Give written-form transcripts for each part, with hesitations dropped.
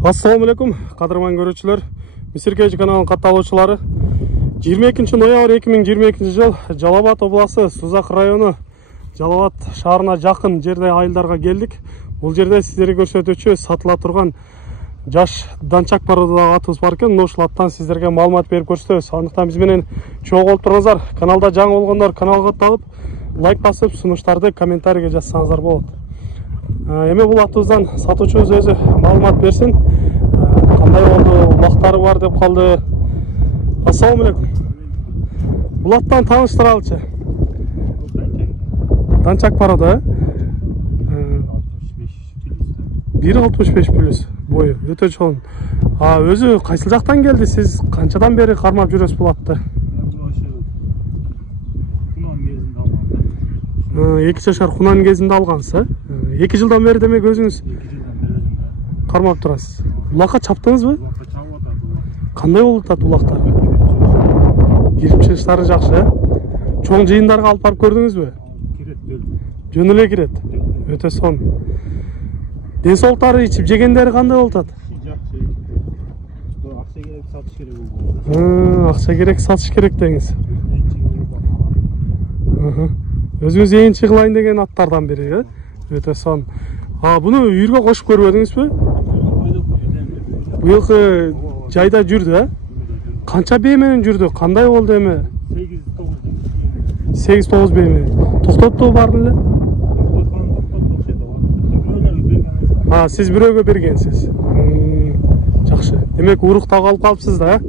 Assalamu alaikum, qadırman görүүчүлөр. Misir KG kanalının катталуучулары. 22 ноябрь 2022 жыл Жалал Абад обласы Сузак району Жалал Абад шаарына жакын жерде айылдарга келдик. Бул жерде сиздерге көрсөтүүчү сатыла турган жаш данчак пародагы атыбыз бар экен. Ушул аттан сиздерге маалымат берип көрсөтөбүз. Андыктан биз менен чогуу болуп туруңуздар. Каналда жаңы болгондор каналга катталып, лайк басып, сунуштарды комментарийге жазсаңыздар болот. Эми бул атыбыздан сатуучубуз өзү маалымат берсин. Кандай болду, улактары бар деп калды. Ассаламу алейкум. Бул аттан тааныштыралычы. Данчак парода, 1.65 плюс бою, өтө чоң. Өзү кайсыл жактан келди? Сиз канчадан бери кармап жүрөсүз бул атты? 2 жашар Кунан кезинде алгансыз, 2 жылдан бери демек өзүңүз кармап турасыз. Улакка чаптыңызбы? Кандай болуп атат улактар? Кирип чыгыштары жакшы. Чоң жыйындарга алып барып көрдүңүзбү? Жөн эле кирет. Өтө сонун. Ден соолуктары, ичип жегендери кандай болуп атат? Акча керек, сатыш керек болду. Акча керек, сатыш керек деңиз. Өзүңүз эйинчи кылайын деген аттардан бири, э? Өтө сонун. Буну үйүргө кошуп көрбөдүңүзбү? Быйылкы жайда жүрдү, э? Канча бээ менен жүрдү? Кандай болду эми? 8-9 бээ менен. Токтотту баарын эле? Сиз бирөөгө бергенсиз. Жакшы. Демек уруктап алып калыпсыз да, э?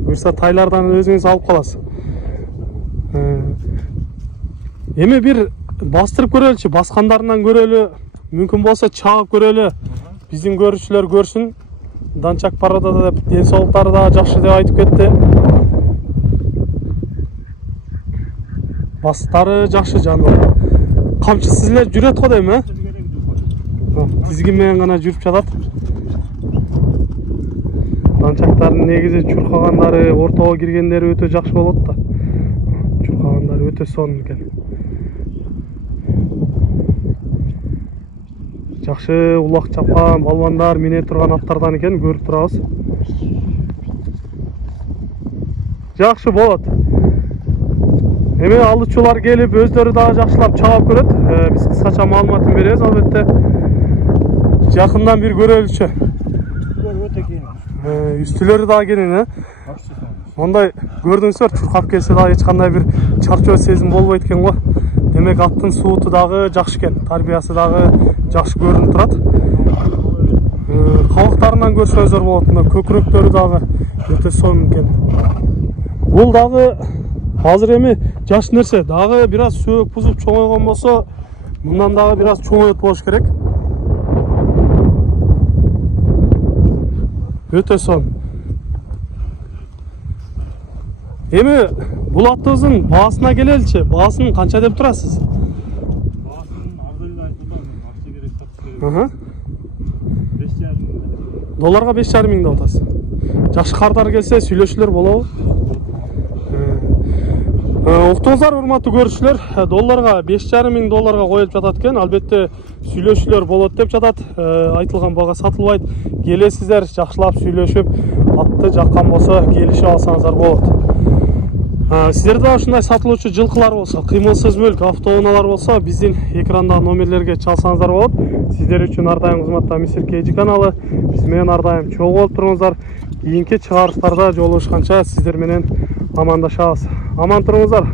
Буюрса тайлардан өзүңүз алып каласыз. Эми бир бастырып көрөлүчү, баскандарынан көрөлү, мүмкүн болсо чагып көрөлү. Биздин көрүүчүлөр көрсүн. Данчак пародада деп ден соолуктары да жакшы деп айтып кетти. Бастары жакшы жаныбар. Камчысыз эле жүрөт го дейм, э? Тизгин менен гана жүрүп жатат. Данчактардын негизи чуркагандары, ортого киргендери өтө жакшы болот да. Чуркагандары өтө сонун экен. Жакшы улак чапкан балбандар мине турган аттардан экен, көрүп турабыз. Жакшы болот. Эми алуучулар келип, өздөрү дагы жакшылап чагып көрөт. Биз кыскача маалыматын беребиз, албетте. Жакындан бир көрөлүчү. Өтө кең. Үстүлөрү дагы кенен, э? Ондай көрдүңүздөр, чуркап келсе дагы эч кандай бир чарчоо сезим болбойт экен го. Демек аттын сууту дагы жакшы экен, тарбиясы дагы жакшы көрүнүп турат. Кабактарынан көрсөңүздөр болот, мына көкүрөктөрү дагы өтө сонун экен. Бул дагы азыр эми жаш нерсе, дагы бир аз сөөк бузуп чоңойгон болсо, мындан дагы бир аз чоңойт болуш керек. Өтө сонун. Эми бул аттыбыздын баасына келеличи. Баасын канча деп турасыз? Баасын абдылда айтып атам, акча керек, сатыш керек. 5,5 Долларга 5,5 миң деп атасыз. Жакшы кардар келсе сүйлөшүүлөр болобу? Уктуңуздар, урматтуу көрүүчүлөр, долларга 5,5 миң долларга коюлуп жатат экен. Албетте сүйлөшүүлөр болот деп жатат. Айтылган бага сатылбайт. Келесиздер, жакшылап сүйлөшүп, атты жаккан болсо келишип алсаңыздар болот. Сиздерде ушундай сатылуучу жылкылар болсо, кыймылсыз мүлк, автоунаалар болсо, биздин экрандагы номерлерге чалсаңыздар болот. Сиздер үчүн ар дайым кызматта Misir KG каналы. Биз менен ар дайым чогуу болуп туруңуздар. Кийинки чыгарыштарда жолугушканча сиздер менен амандашабыз. Аман туруңуздар.